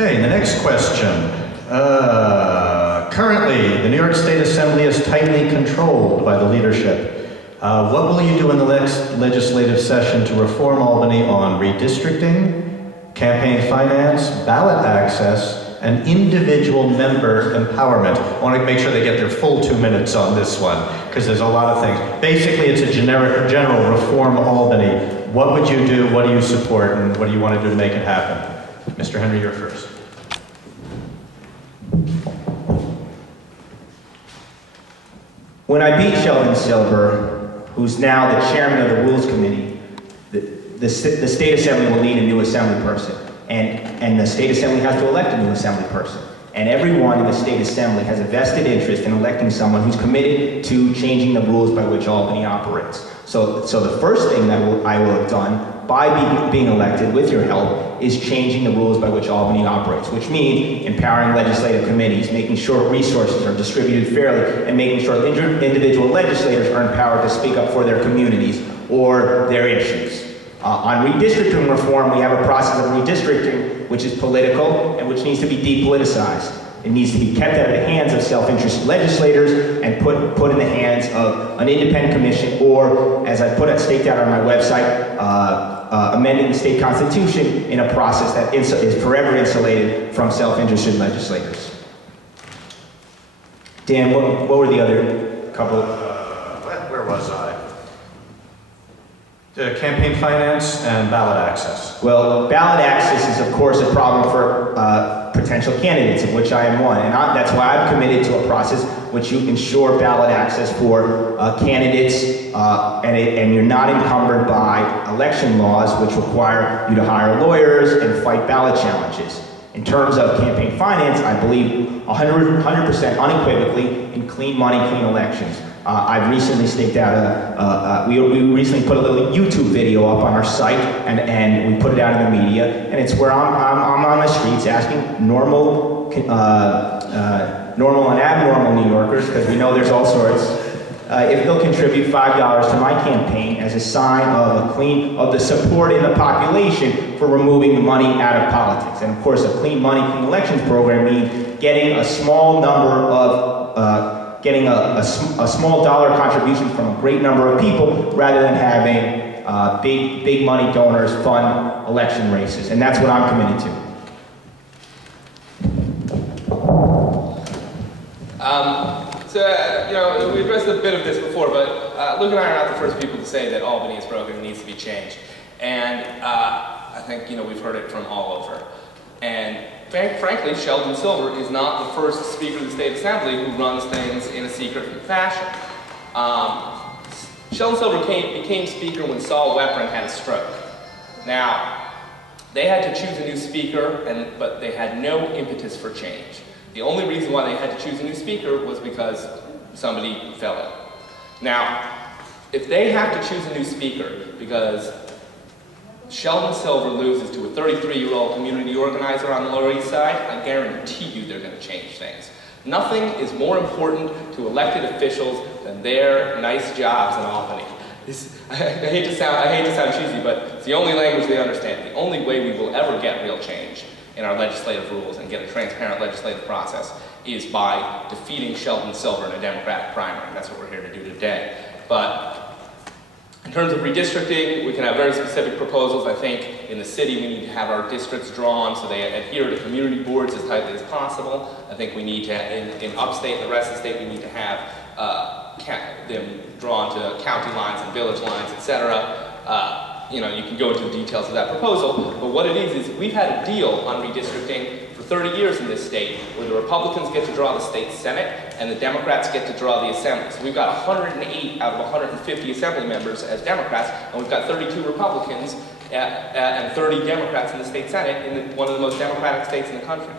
Okay, the next question. Currently, the New York State Assembly is tightly controlled by the leadership. What will you do in the next legislative session to reform Albany on redistricting, campaign finance, ballot access, and individual member empowerment? I want to make sure they get their full 2 minutes on this one, because there's a lot of things. Basically, it's a general reform Albany. What would you do, what do you support, and what do you want to do to make it happen? Mr. Henry, you're first. When I beat Sheldon Silver, who's now the chairman of the Rules Committee, the State Assembly will need a new Assembly person. And the State Assembly has to elect a new Assembly person. And everyone in the State Assembly has a vested interest in electing someone who's committed to changing the rules by which Albany operates. So the first thing that I will have done by being elected, with your help, is changing the rules by which Albany operates, which means empowering legislative committees, making sure resources are distributed fairly, and making sure individual legislators are empowered to speak up for their communities or their issues. On redistricting reform, we have a process of redistricting which is political and which needs to be depoliticized. It needs to be kept out of the hands of self-interest legislators and put in the hands of an independent commission, or, as I staked out on my website, amending the state constitution in a process that is forever insulated from self-interested legislators. Dan, what were the other couple? Where was I? The campaign finance and ballot access. Well, ballot access is, of course, a problem for potential candidates, of which I am one. And that's why I'm committed to a process which you ensure ballot access for candidates, and you're not encumbered by election laws which require you to hire lawyers and fight ballot challenges. In terms of campaign finance, I believe 100% unequivocally in clean money, clean elections. I've recently staked out we recently put a little YouTube video up on our site, and we put it out in the media, and it's where I'm on the streets asking normal and abnormal New Yorkers, because we know there's all sorts, if they'll contribute $5 to my campaign as a sign of the support in the population for removing the money out of politics. And of course, a clean money, clean elections program means getting a small number of getting a small dollar contribution from a great number of people, rather than having big money donors fund election races. And that's what I'm committed to. We addressed a bit of this before, but Luke and I are not the first people to say that Albany is broken and needs to be changed. And I think, we've heard it from all over. And frankly, Sheldon Silver is not the first Speaker of the State Assembly who runs things in a secret fashion. Sheldon Silver became Speaker when Saul Weprin had a stroke. Now, they had to choose a new Speaker, but they had no impetus for change. The only reason why they had to choose a new Speaker was because somebody fell ill. Now, if they have to choose a new Speaker because Sheldon Silver loses to a 33-year-old community organizer on the Lower East Side, I guarantee you they're going to change things. Nothing is more important to elected officials than their nice jobs in Albany. I hate to sound cheesy, but it's the only language they understand. The only way we will ever get real change in our legislative rules and get a transparent legislative process is by defeating Sheldon Silver in a Democratic primary. That's what we're here to do today. But in terms of redistricting, we can have very specific proposals. I think in the city we need to have our districts drawn so they adhere to community boards as tightly as possible. I think we need to, in upstate and the rest of the state, we need to have them drawn to county lines and village lines, etc. You can go into the details of that proposal, but what it is we've had a deal on redistricting for 30 years in this state, where the Republicans get to draw the state Senate and the Democrats get to draw the Assembly. So we've got 108 out of 150 Assembly members as Democrats, and we've got 32 Republicans and 30 Democrats in the state Senate in one of the most democratic states in the country.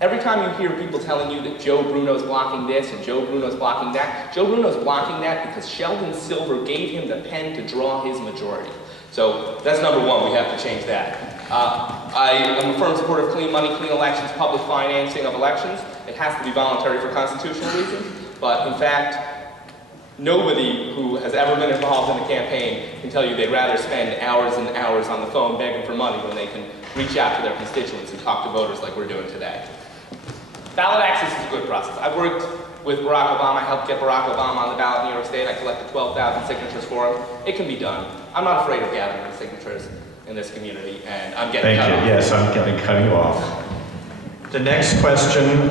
Every time you hear people telling you that Joe Bruno's blocking this and Joe Bruno's blocking that, Joe Bruno's blocking that because Sheldon Silver gave him the pen to draw his majority. So that's number one, we have to change that. I am a firm supporter of clean money, clean elections, public financing of elections. It has to be voluntary for constitutional reasons, but in fact, Nobody who has ever been involved in a campaign can tell you they'd rather spend hours and hours on the phone begging for money when they can reach out to their constituents and talk to voters like we're doing today. Ballot access is a good process. I've worked with Barack Obama. I helped get Barack Obama on the ballot in New York State. I collected 12,000 signatures for him. It can be done. I'm not afraid of gathering the signatures in this community, and I'm getting cut off. Yes, I'm cutting you off. The next question